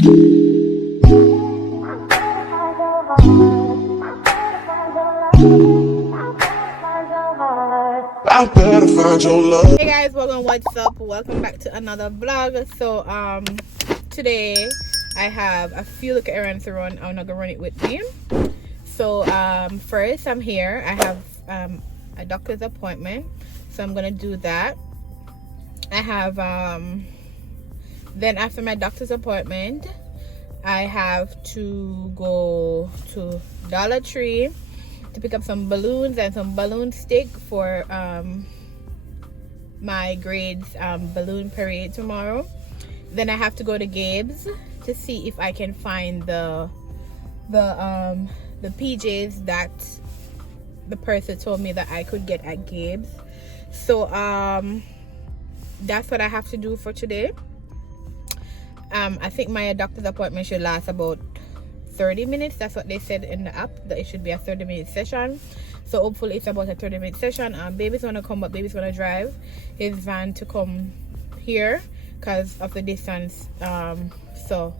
I better find your love. Hey guys, what's up? Welcome back to another vlog. So today I have a few little errands to run. I'm not gonna run it with me. So first I'm here. I have a doctor's appointment, so I'm gonna do that. I have then after my doctor's appointment I have to go to Dollar Tree to pick up some balloons and some balloon stick for my grades balloon parade tomorrow. Then I have to go to Gabes to see if I can find the PJs that the person told me that I could get at Gabes. So that's what I have to do for today. I think my doctor's appointment should last about 30 minutes. That's what they said in the app, that it should be a 30-minute session. So hopefully it's about a 30-minute session. Baby's gonna come, but baby's gonna drive his van to come here because of the distance. So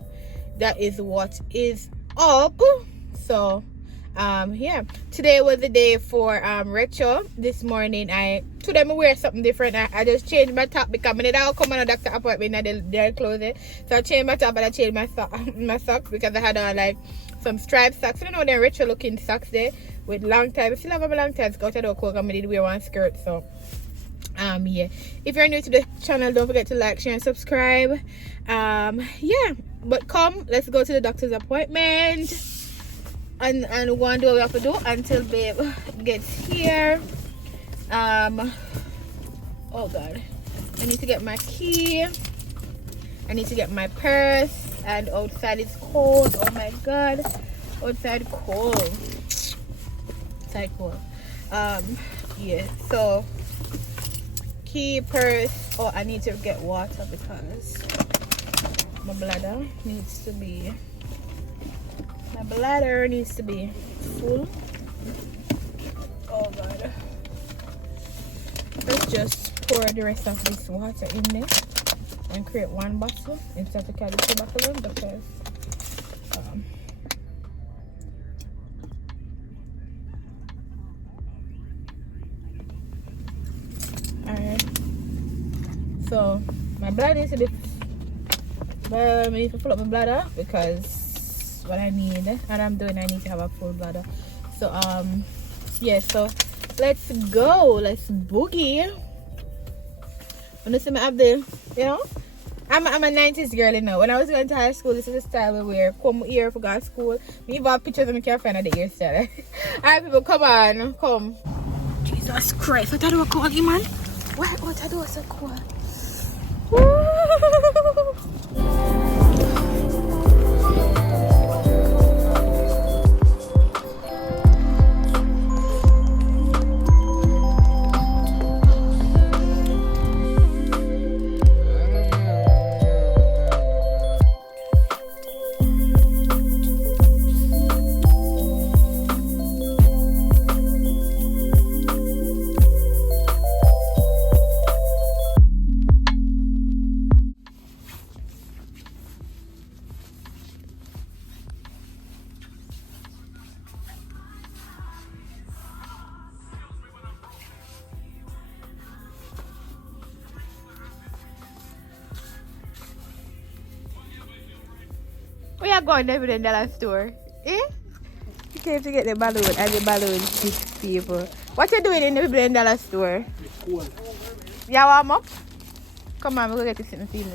that is what is up. So yeah, today was the day for retro. This morning today I wear something different. I just changed my top because I don't come on a doctor appointment and they're closed. So I changed my top and I changed my socks because I had on like some striped socks. You know, they're retro looking socks there with long time. I still have a long time to go to the coat. I did wear one skirt. So yeah, if you're new to the channel, don't forget to like, share and subscribe. Yeah, but come, let's go to the doctor's appointment. And we're gonna do what we have to do until babe gets here. Oh god, I need to get my key, I need to get my purse, and outside is cold. Oh my god, outside cold. Yeah, so key, purse. Oh, I need to get water because my bladder needs to be full. Oh god, let's just pour the rest of this water in there and create one bottle instead of carry 2 bottles because alright, so my bladder needs to be I need to fill up my bladder because what I need and I'm doing, I need to have a full bladder. So yeah, so let's go, let's boogie. When you see me up there, you know, I'm a 90s girl, you know. When I was going to high school, this is the style we wear. Come here for go to school. Me even have pictures of my can't find the hairstyle. Alright people, come on, come. Jesus Christ, what do I call you, man? What I do so cool. We are going to the dollar store. Eh? You came to get the balloon and the balloon gift people. What you doing in the dollar store? You warm up? Come on, we'll get this in the film.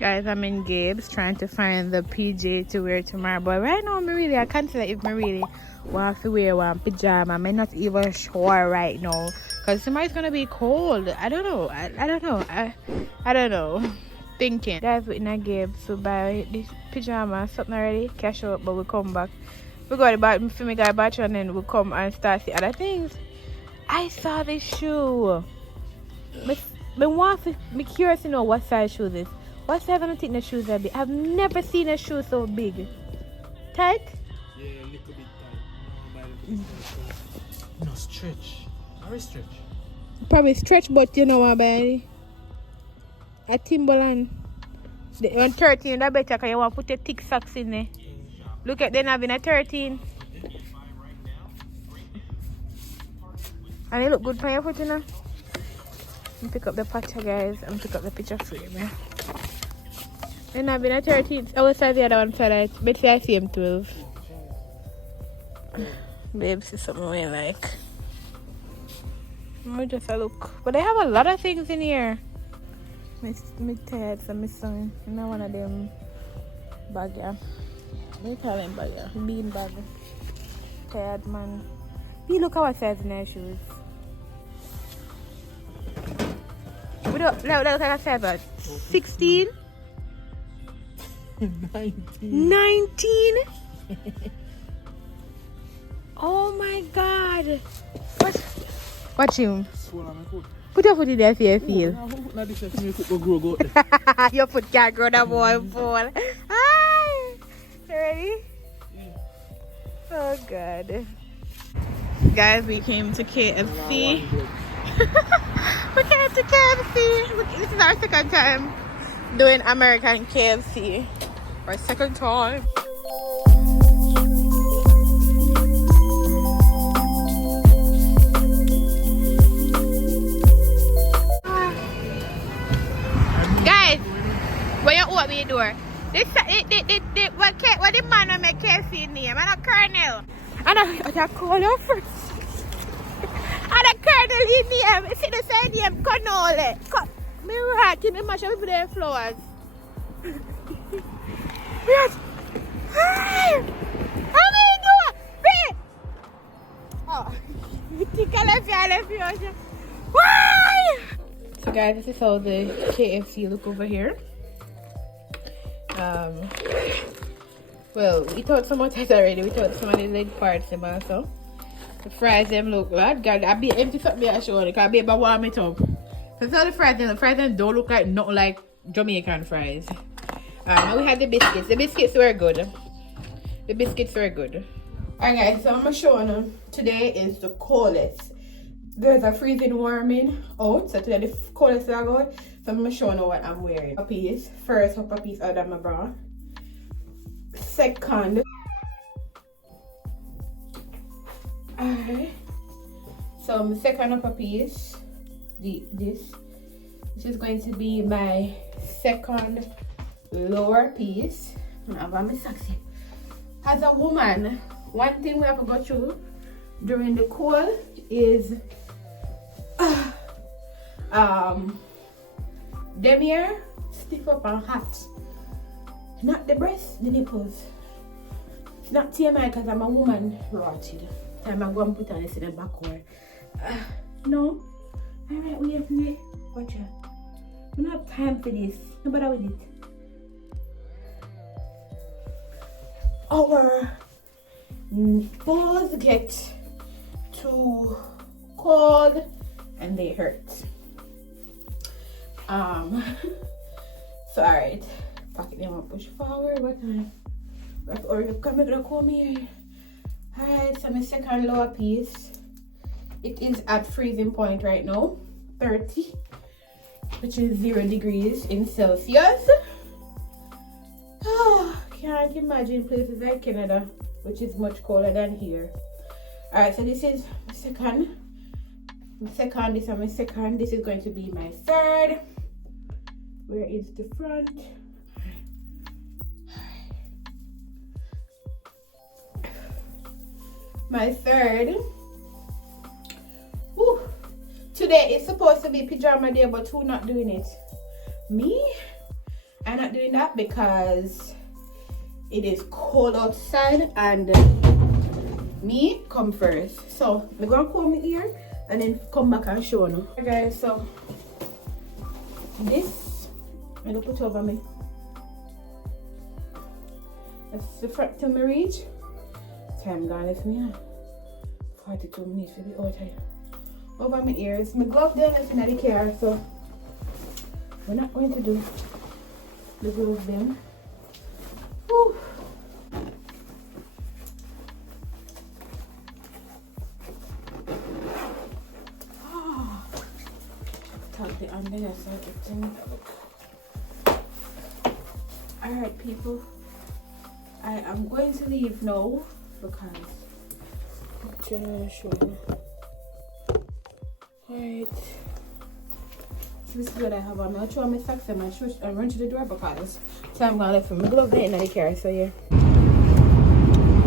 Guys, I'm in Gabes trying to find the PJ to wear tomorrow. But right now, I consider if I really want to wear one pajama. I'm not even sure right now. Because tomorrow's going to be cold. I don't know. I don't know. I don't know. Thinking. Guys, we're in a Gabes to buy this pajama. Something already. Cash out, but we'll come back. We go to the for me guy batch and then we'll come and start the other things. I saw this shoe. I'm curious to know what size shoe this. What size do you think the shoes are big? I've never seen a shoe so big. Tight? Yeah, a little bit tight. No, stretch. Very stretch. Probably stretch, but you know what, baby? A Timberland. The one 13, that better because you want to put your thick socks in there. Look at them having a 13. And they look good for your foot, you know. I'm pick up the patcha, guys. I'm pick up the picture frame. Yeah. Then having a 13. I will say the other one for that. Bet I see him 12. Babes is something we like. Let me just look. But they have a lot of things in here. Me tired, so me son. You know one of them bag, yeah. What you call them bag, yeah? Bean bag. Tired, man. You look at what size in their shoes. We don't look at size what? 16? 19? Oh my god. Watch him. Put your foot in there for your feel. Your foot can't grow that boy fall. Hi. You ready? Oh god. Guys, we came to KFC. We came to KFC. This is our second time doing American KFC. Our second time. Guys, when you open the door, what the man will make KFC name? I'm not Colonel. And I call your first. And a Colonel in name. See the same name, Cannoli. Me right, me mash up with their flowers. Yes. Hi. How many do? Be. Oh, you think I left you. Why? So guys, this is how the KFC look over here. Well, we thought some of that already. We thought some of the leg parts them also. The fries them look good. God, I be empty something I show you because I be able to warm it up. So the fries them don't look like not like Jamaican fries. Now we had the biscuits. The biscuits were good. Alright guys, so I'm gonna show you today is the coldest. There's a freezing warming out, so today the coldest are good. So I'm gonna show you what I'm wearing. Puppies. First puppies out of my bra. Second. Alright. So my second upper piece. This is going to be my second lower piece. I'm my sexy. As a woman, one thing we have to go through during the cold is them here stiff up and hot. Not the breasts, the nipples. It's not TMI because I'm a woman rotted. Time I go and put on this in the backward. No. Alright, we have to watch out. We don't have time for this. No bother with it. Our balls get too cold and they hurt. So alright. Fuck it, I'm gonna push forward. What time? Or you come and come here. Alright, so my second lower piece. It is at freezing point right now. 30. Which is 0 degrees in Celsius. Can't imagine places like Canada, which is much colder than here. Alright, so this is my second. This is my second. This is going to be my third. Where is the front? My third. Whew. Today is supposed to be pajama day, but who not doing it? Me? I'm not doing that because it is cold outside and me come first. So I'm gonna comb my ear and then come back and show you. Okay guys, so this I'm gonna put over me. That's the front to my reach. Time gone with me. 42 minutes to be out here. Over my ears. My glove there is in the car, so we're not going to do the gloves them. Whew. Tuck the under so it can look. Alright, people. I am going to leave now because I'm gonna show you. Alright. So this is what I have on. I'll throw my socks and my shoes and run to the door because so I'm gonna leave my glove there in the car. So yeah.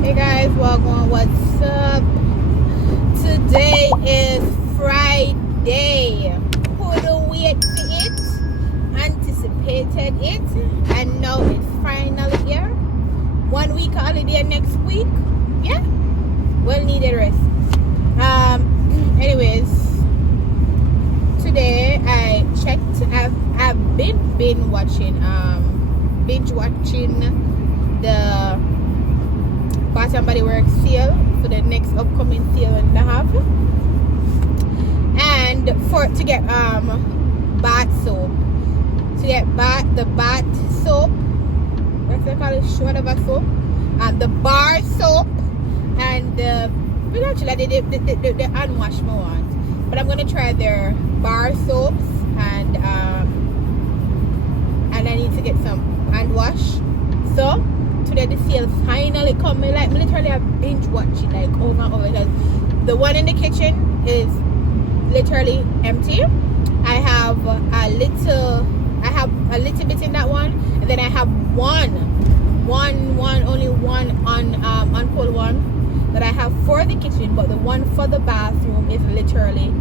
Hey guys, welcome. What's up? Today is Friday. Couldn't wait for it. Anticipated it, and now it's finally here. 1 week holiday next week. Yeah, well needed rest. Anyways, today I checked. I've been binge watching the Bath and Body Works sale for the next upcoming sale and a half, and to get bath soap. To get the bath soap, what's they call it? Whatever soap, and the bar soap, and the unwash my want. But I'm gonna try their bar soaps, and I need to get some hand wash. So today the sale finally come. Like literally I binge watching like over and over because the one in the kitchen is literally empty. I have a little bit in that one, and then I have only one on cold one that I have for the kitchen, but the one for the bathroom is literally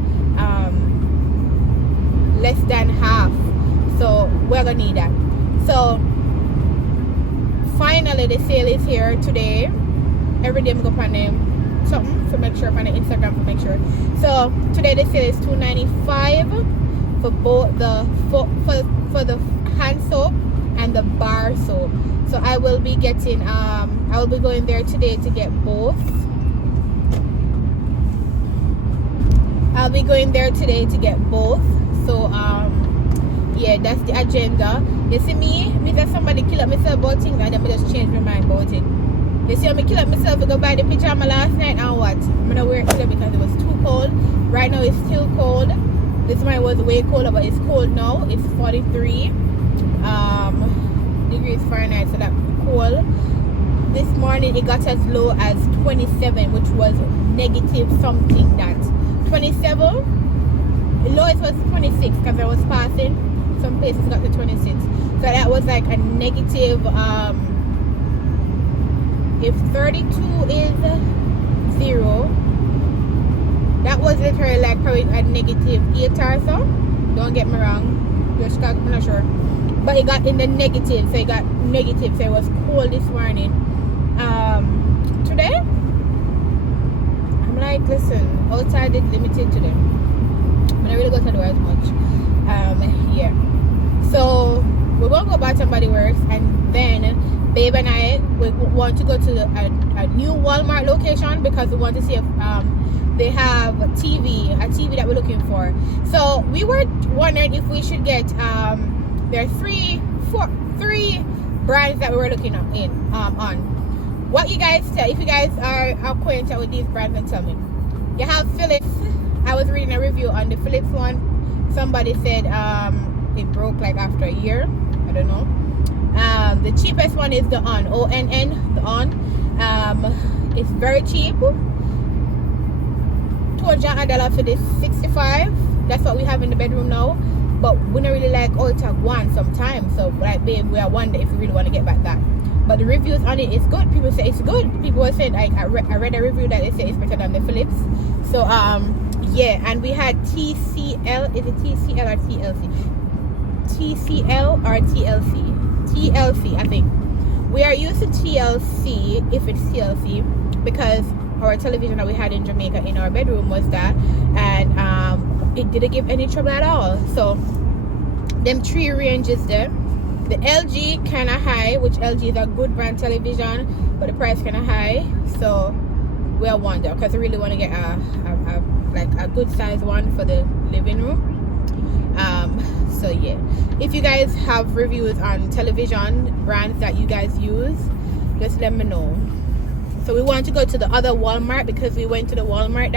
less than half. So we're gonna need that. So finally the sale is here today. Every day I'm gonna put them something to make sure on the Instagram to make sure. So today the sale is $2.95 for both the for the hand soap and the bar soap. So I will be getting I will be going there today to get both. I'll be going there today to get both. So yeah, that's the agenda. You see me that somebody kill up myself about things and then I just change my mind about it. You see me kill up myself to go buy the pajama last night and what? I'm gonna wear it today because it was too cold. Right now it's still cold. This one was way colder, but it's cold now. It's 43 degrees Fahrenheit, so that's cold. This morning it got as low as 27, which was negative something. That 27, lowest was 26 because I was passing. Some places got to 26, so that was like a negative. If 32 is 0, that was literally like probably a negative 8 or so. Don't get me wrong, just I'm not sure, but it got in the negative, so it got negative, so it was cold this morning. Today I'm like, listen, outside is limited today. I'm not really go to the door as much. Yeah, so we won't go Bath and Body Works, and then Babe and I we want to go to a new Walmart location because we want to see if they have a TV that we're looking for. So we were wondering if we should get there are three brands that we were looking at on. What you guys tell, if you guys are acquainted with these brands, and tell me. You have Philips. I was reading a review on the Philips one. Somebody said it broke like after a year. I don't know. The cheapest one is the On, ONN, the On. It's very cheap. $200 for this 65. That's what we have in the bedroom now. But we don't really like Ultra One sometimes. So like, babe, we are wondering if we really want to get back that. But the reviews on it is good. People say it's good. People were saying, like, I read a review that they say it's better than the Philips. So yeah, and we had TCL. Is it TCL or TLC? TCL or TLC? TLC, I think. We are used to TLC if it's TLC because our television that we had in Jamaica in our bedroom was that, and it didn't give any trouble at all. So them 3 ranges there. The LG kind of high, which LG is a good brand television, but the price kind of high. So we'll wonder because I really want to get a good size one for the living room. So yeah, if you guys have reviews on television brands that you guys use, just let me know. So we want to go to the other Walmart because we went to the Walmart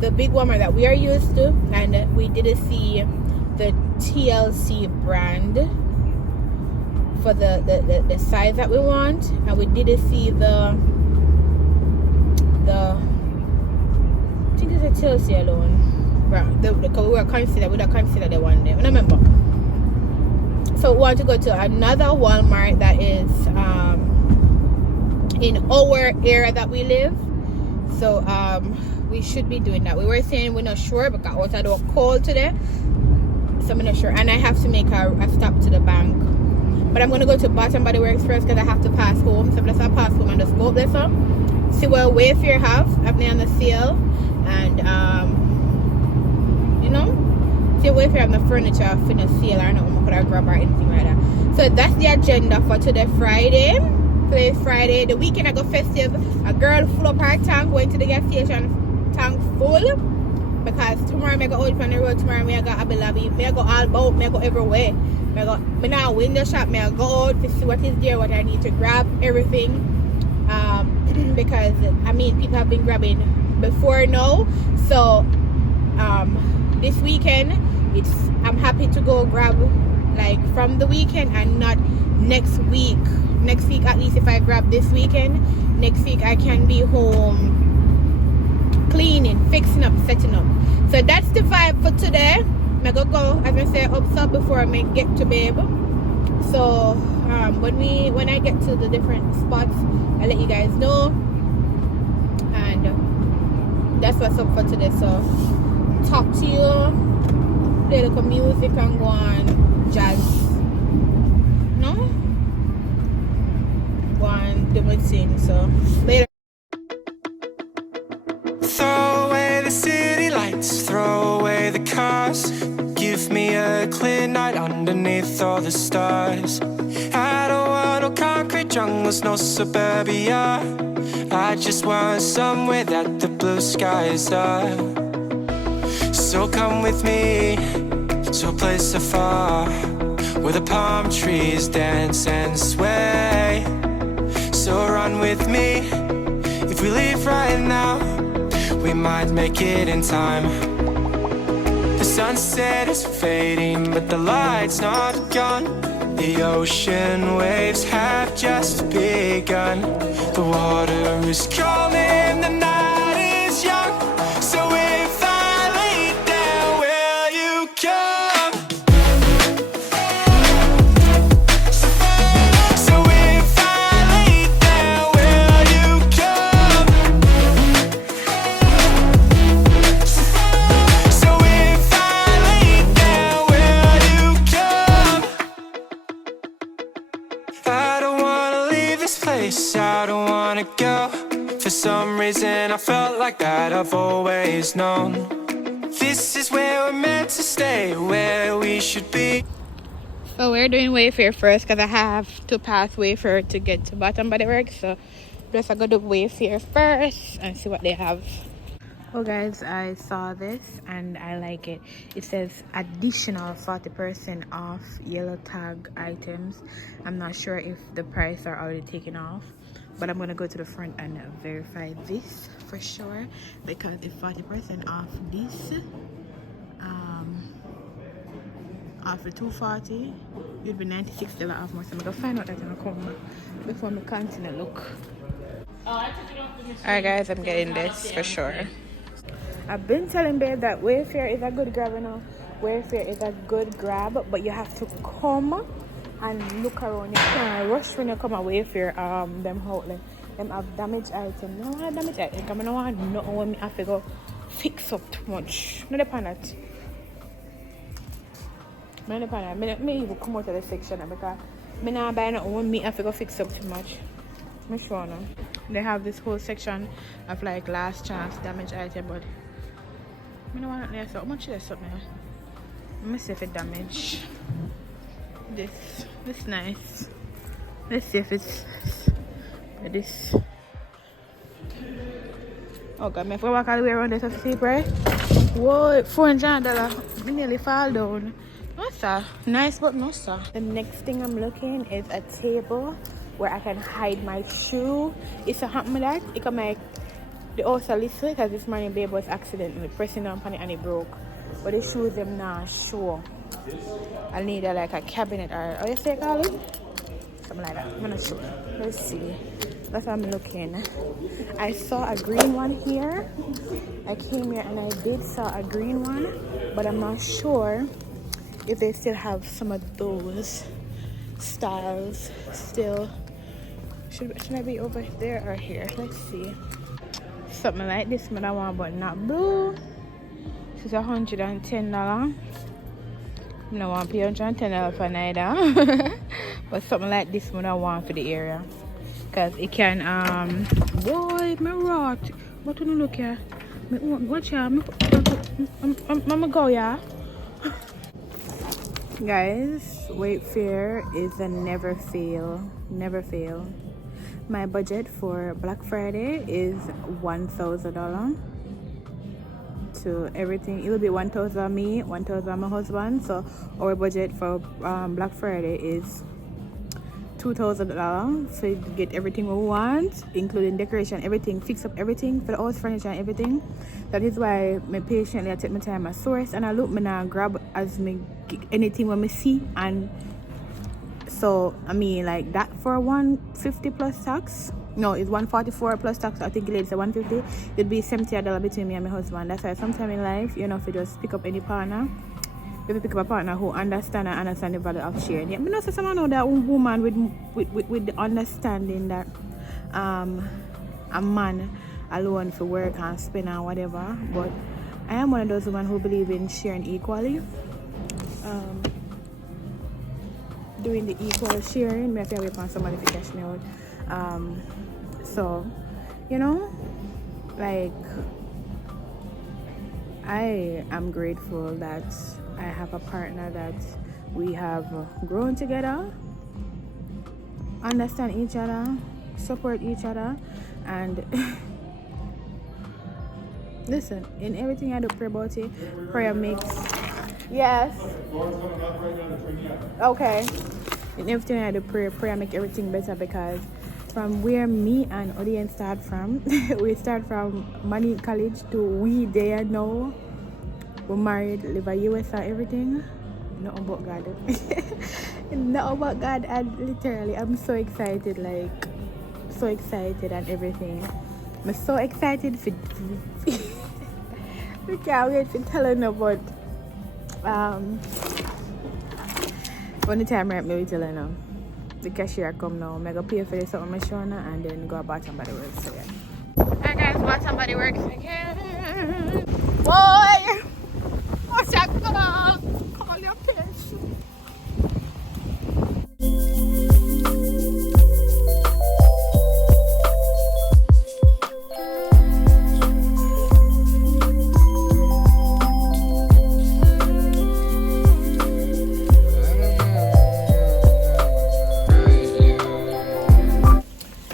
the big Walmart that we are used to, and we didn't see the TLC brand for the size that we want, and we didn't see the I think it's a Chelsea alone, right? Because we would have considered the one there. I remember. So we want to go to another Walmart that is in our area that we live. So we should be doing that. We were saying we're not sure because out of the cold today, so I'm not sure. And I have to make a stop to the bank, but I'm gonna go to Bath and Body Works first because I have to pass home. So let's pass home and just go up there, so see what Wayfair have they on the sale, and you know, see what Wayfair have the furniture for the sale. I don't know could I grab or anything like that. So that's the agenda for today, Friday. Today Friday. The weekend I go festive. A girl full up her tank, going to the gas station, tank full. Because tomorrow I go out on the road. Tomorrow I go Abu Dhabi. I go all about. I go everywhere. I now window shop. I go out to see what is there, what I need to grab, everything. Because I mean people have been grabbing before now. So this weekend I'm happy to go grab like from the weekend and not next week. Next week, at least if I grab this weekend, next week I can be home cleaning, fixing up, setting up. So that's the vibe for today. I'm gonna go, as I say, up before I get to Babe. So when I get to the different spots, I'll let you guys know. And that's what's up for today. So talk to you, play the music and go on jazz. No? Go on do my thing. So later. Throw away the city lights, throw away the cars. Give me a clear night underneath all the stars. I don't want no concrete jungles, no suburbia. I just want somewhere that the blue skies are. So come with me to a place afar, where the palm trees dance and sway. So run with me. If we leave right now, we might make it in time. The sunset is fading, but the light's not gone. The ocean waves have just begun. The water is calling, the night is young. So if I lay down, will you come? So if I lay down, will you come? So if I lay down, will you come? I don't wanna leave this place, I don't wanna go. For some reason I felt like that I've always known. This is where we're meant to stay, where we should be. So we're doing Wayfair first because I have to pass Wayfair to get to Bath and Body Works. So just I go to Wayfair first and see what they have. Oh guys, I saw this and I like it. It says additional 40% off yellow tag items. I'm not sure if the price are already taken off, but I'm gonna go to the front and verify this for sure, because if 40% off this after 240, you'd be $96 off more. So I'm gonna find out that in a come before I continue look. Alright guys, I'm getting this for sure. I've been telling Babe that Wayfair is a good grab, you know. Wayfair is a good grab, but you have to come and look around. You can't rush when you come at Wayfair. Them outlet, them have damaged items. No want damaged items. I don't want nothing when me have to go fix up too much. No depend on that. No depend on that. Me even come out of the section because me not buy nothing when me have to go fix up too much. I'm sure now. They have this whole section of like last chance damaged item, but I don't want it. So how much is this up now? Let me see if it's damaged. This nice. Let's see if it's this. Oh god, if I walk all the way around this of steep, right? Whoa, $400. I nearly fall down. What's that? Nice, but no sir. The next thing I'm looking is a table where I can hide my shoe. It's a happen that it can make the house a little because this morning Babe was accidentally pressing down on it and it broke. But the shoes them not sure. I need like a cabinet or how you say call it? something like that. I'm gonna show you. Let's see. That's what I'm looking. I saw a green one here. I came here and I did saw a green one, but I'm not sure if they still have some of those styles still. Should I be over there or here? Let's see. Something like this but I want, but not blue. This is $110. I don't want to pay $110 for neither. But something like this one I want for the area. Because it can boy, my rot. What do you look here? Watch out. I'm go, yeah. Guys, Wayfair is a never fail. Never fail. My budget for Black Friday is $1,000 to everything. It will be $1,000 me, $1,000 my husband. So our budget for Black Friday is $2,000. So you get everything we want, including decoration, everything, fix up everything for the house furniture and everything. That is why I patiently take my time at source and I look me now grab as me anything when me see. And so I mean like that for 150 plus tax. No, it's 144 plus tax. I think it's 150. It'd be $70 between me and my husband. That's why sometime in life, you know, if you just pick up any partner, if you pick up a partner who understand the value of sharing. Yeah, but also someone know that woman with the understanding that a man alone for work and spend and whatever. But I am one of those women who believe in sharing equally. Doing the equal sharing, maybe I wait on somebody to cash me out. So, you know, like I am grateful that I have a partner that we have grown together, understand each other, support each other, and listen, in everything I do, pray about it. Prayer makes. Yes. Okay. In everything I do, prayer make everything better, because from where me and audience start from, we start from money college to we there now. We're married, live a US and everything. Not about God. Not about God, and literally I'm so excited, like so excited and everything. I'm so excited for we can't wait to tell her about when the time right, maybe tell her now. The cashier come now. I'm gonna pay for this on my shoulder and then go about somebody works. So yeah. Alright guys, about somebody works again. Boy! What's that call your fish.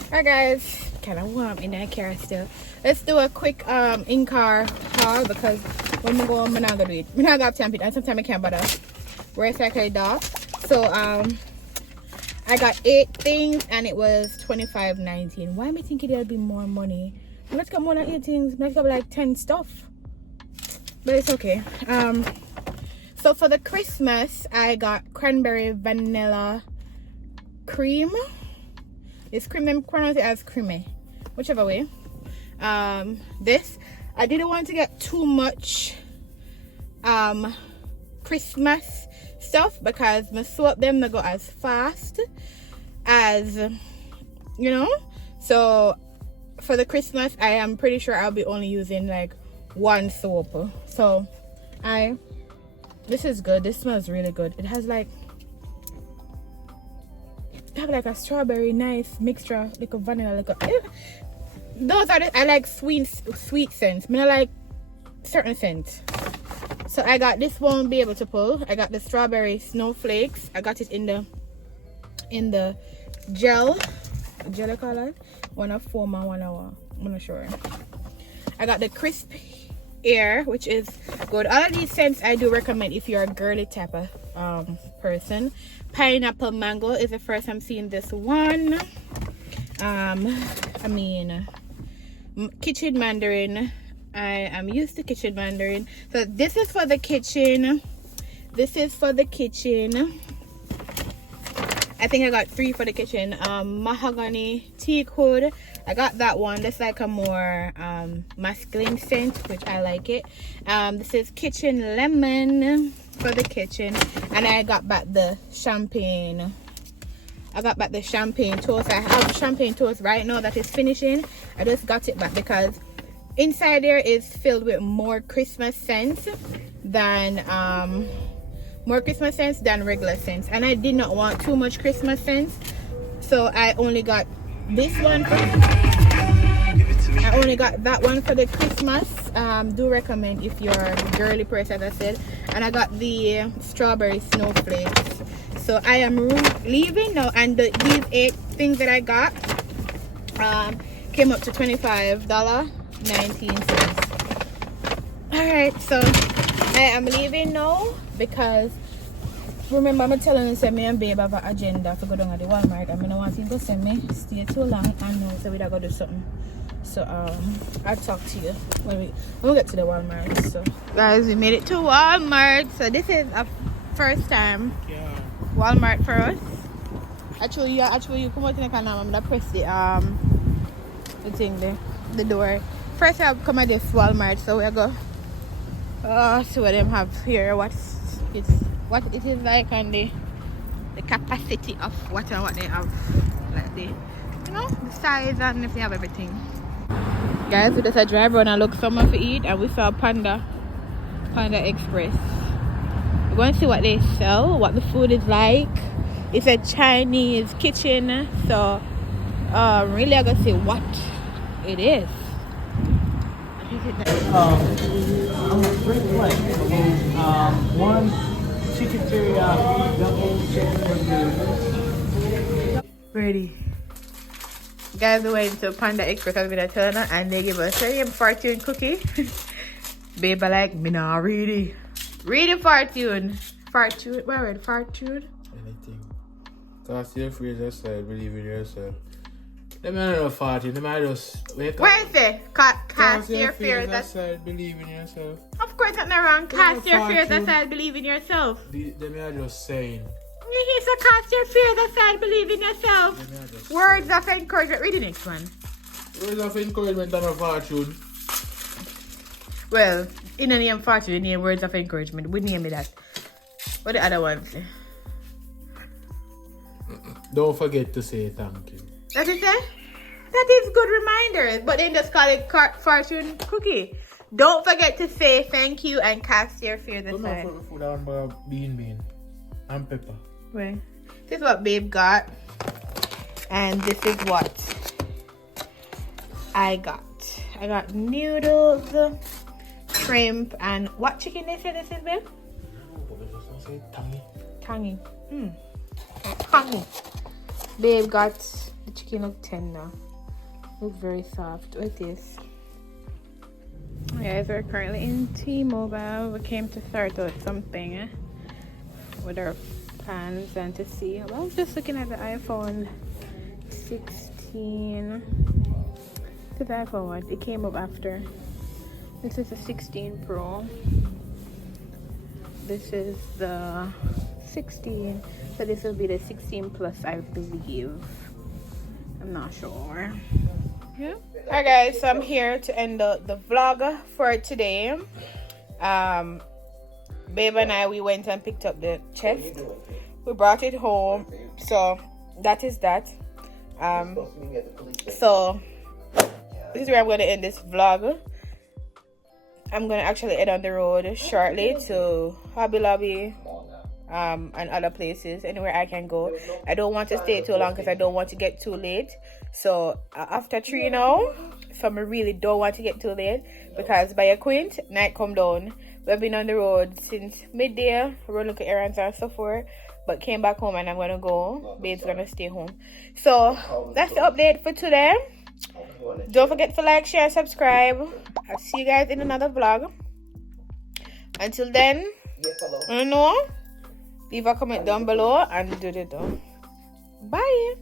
Alright guys, kind of warm in that car still. Let's do a quick in-car haul, because when we go, I'm not gonna do it. I'm not gonna have time, and sometimes I can't bother. Recycle it off. So I got 8 things and it was $25.19. Why am I thinking there'll be more money? Let's get more than 8 things. Let's get like 10 stuff. But it's okay. So for the Christmas, I got cranberry vanilla cream. It's cream and pronounce it as creamy, whichever way. This I didn't want to get too much Christmas stuff, because my soap them not go as fast as, you know. So for the Christmas, I am pretty sure I'll be only using like 1 soap. So this is good. This smells really good. It has like a strawberry nice mixture, like a vanilla, like a those are I like sweet scents. I mean, I like certain scents. So I got this one, be able to pull. I got the strawberry snowflakes. I got it in the gel color. One of foam and one hour. I'm not sure. I got the crisp air, which is good. All of these scents I do recommend if you're a girly type of person. Pineapple mango is the first I'm seeing this one. I mean, kitchen mandarin. I am used to kitchen mandarin. So this is for the kitchen. This is for the kitchen. I think I got 3 for the kitchen. Mahogany teak hood. I got that one. That's like a more masculine scent, which I like it. This is kitchen lemon for the kitchen, and I got back the champagne. I got back the champagne toast. I have champagne toast right now that is finishing. I just got it back because inside there is filled with more Christmas scents than regular scents, and I did not want too much Christmas scents, so I only got this one. I only got that one for the Christmas. Do recommend if you're a girly person, as I said. And I got the strawberry snowflakes. So I am leaving now, and these 8 things that I got came up to $25.19. Alright, so I am leaving now because remember I'm telling you, send me and babe have an agenda to go down at the Walmart, and I don't want him to send me stay too long and know so we gotta go do something. So I'll talk to you when we get to the Walmart. So guys, we made it to Walmart. So this is a first time Walmart for us. Actually you come out in the corner, I'm gonna press the thing there, the door. First I've come at this Walmart, so we'll go see what them have here, what it is like, and the capacity of what they have, like the size, and if they have everything. Guys, we just drive around and look somewhere to eat, and we saw Panda Express. We're going to see what they sell, what the food is like. It's a Chinese kitchen, so really I'm gonna see what it is. One chicken teriyaki, double chicken. Ready. Guys, we went to Panda Express, I've been telling her, and they give us a fortune cookie. Babe, I like, me nah read it. Read the fortune. Fortune, where read fortune? Anything. Cast your fears aside, believe in yourself. Them are not fortune, them are just wake up. Where is it? Cast your fears aside, believe in yourself. Of course, that's not wrong. Cast your fears aside, believe in yourself. Them are just saying. He said, cast your fears aside, believe in yourself. Words of encouragement. Read the next one. Words of encouragement and a fortune. Well, in the name fortune, we name words of encouragement. We name it that. What the other ones say? Don't forget to say thank you. That's it, say? That is good reminder. But then just call it fortune cookie. Don't forget to say thank you and cast your fears aside. Come on, food and bean and pepper. Wait. This is what babe got. And this is what I got. I got noodles, shrimp, and what chicken they say this is, babe? Tangy. Tangy. Babe got the chicken look tender. Look very soft. What is this? Guys, we're currently in T-Mobile. We came to sort out something with our plans and to see. Well, I was just looking at the iPhone 16. This is the iPhone one. It came up after. This is the 16 Pro. This is the 16. So this will be the 16 Plus, I believe. I'm not sure. Yeah. Alright guys, so I'm here to end the vlog for today. Babe and I, we went and picked up the chest. We brought it home. So that is that. So this is where I'm going to end this vlog. I'm going to actually head on the road shortly to Hobby Lobby and other places, anywhere I can go. I don't want to stay too long because I don't want to get too late. So after 3 now, so I really don't want to get too late because by a quint, night come down. We've been on the road since midday. We're looking at errands and so forth, but came back home and I'm gonna go. Babe's gonna stay home. So that's the update for today. Don't forget to like, share, subscribe. I'll see you guys in another vlog. Until then, I don't know, leave a comment down below and do the done. Bye.